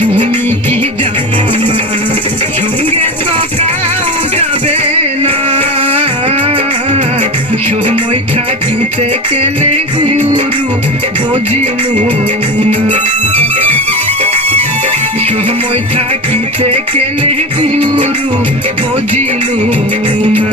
তুমি কি জানো না সঙ্গে তো কাউ যাবে না, সময় থাকিতে কেনে গুরু বুঝিলু না, সময় থাকিতে কেনে গুরু বুঝিলু না।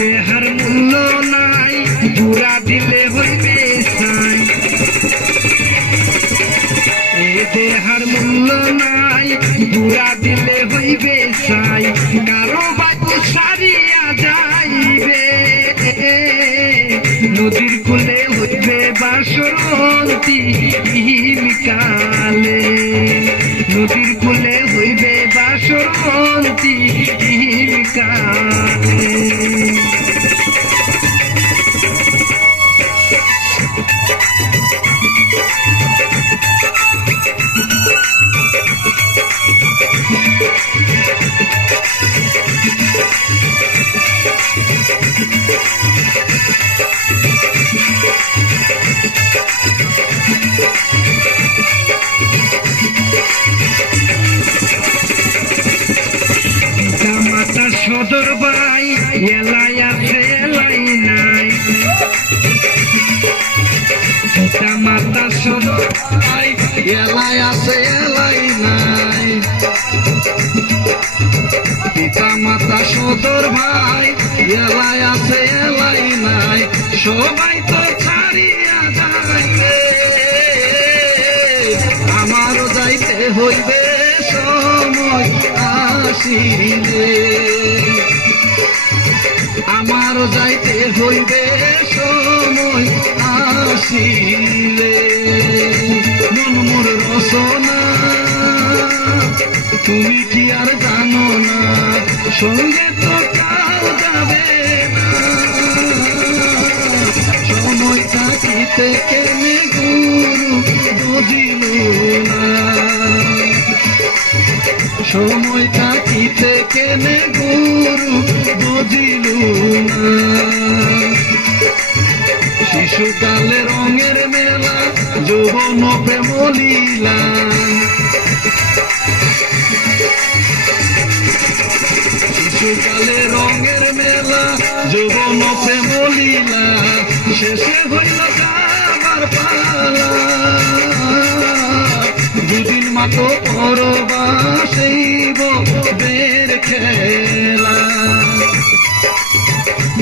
দেহার মূল্য নাই পুরা দিলে হইবে সাই, এ দেহার মূল্য নাই পুরা দিলে হইবে সাই, কারো বাবু সারিয়া যাইবে, নদীর কূলে হইবে বাসন্তী কালে, নদীর কূলে হইবে বাসন্তী কালে। সদর ভাই এলাই আছে এলাই নাই, পিতা মাতা সদর ভাই এলাই আছে এলাই নাই, পিতা মাতা সদর ভাই এলাই আছে এলাই নাই, সবাই তো ছাড়িয়া যাইবে, আমারও যাইতে হইবে সময় আসিলে, আমারও যাইতে হইবে সময় আসিলে। মন মোর রসনা তুমি কি আর জানো না, সঙ্গে তো কাউ যাবে না, সময় থাকিতে কেনে গুরু বুঝিল না, সময় থাকিতে কেনে গুরু বুঝিল না। শিশুকালে রঙের মেলা যৌবন প্রেম লীলা, শিশুকালে রঙের মেলা যৌবন প্রেম লীলা, শেষে হইল যাবার পালা, দুদিন মাতো পরবাসেইব বের খেলা,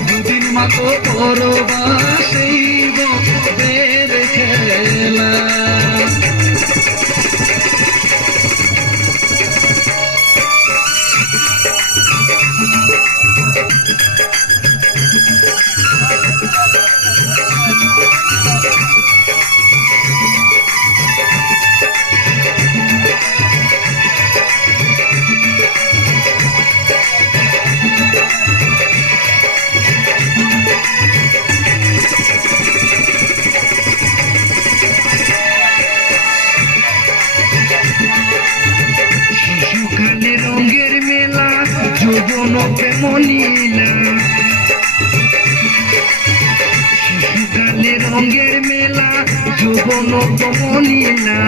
দুদিন মাতো পরবাসেইব বের খেলা। শিশুকালে রঙের মেলা যৌবন প্রেম লীলা, শিশুকালে রঙের মেলা যৌবন প্রেম লীলা,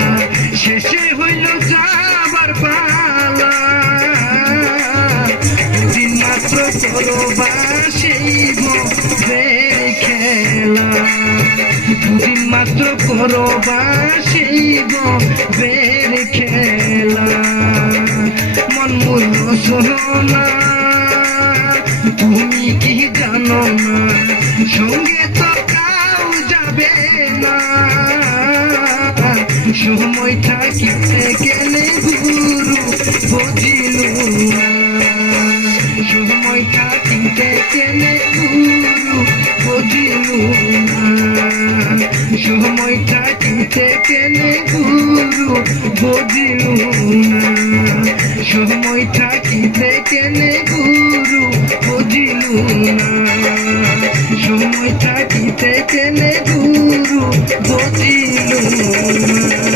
শেষে হইল যাবার পালা, দুদিন মাত্র করবাসেইব বের খেলা, দুদিন মাত্র করবাসেইব বের খেলা। মন মূল্য সোনা তুমি কি জানো না, সঙ্গে তো কাউ যাবে না, সময় থাকিতে গেলে গুরু বুঝিল না, সময় থাকিতে গেলে গুরু বুঝিল না, সময় থাকিতে কেনে গুরু বুঝিলু না, সময় থাকিতে কেনে গুরু বুঝিলু না, সময় থাকিতে কেনে গুরু বুঝিলু না।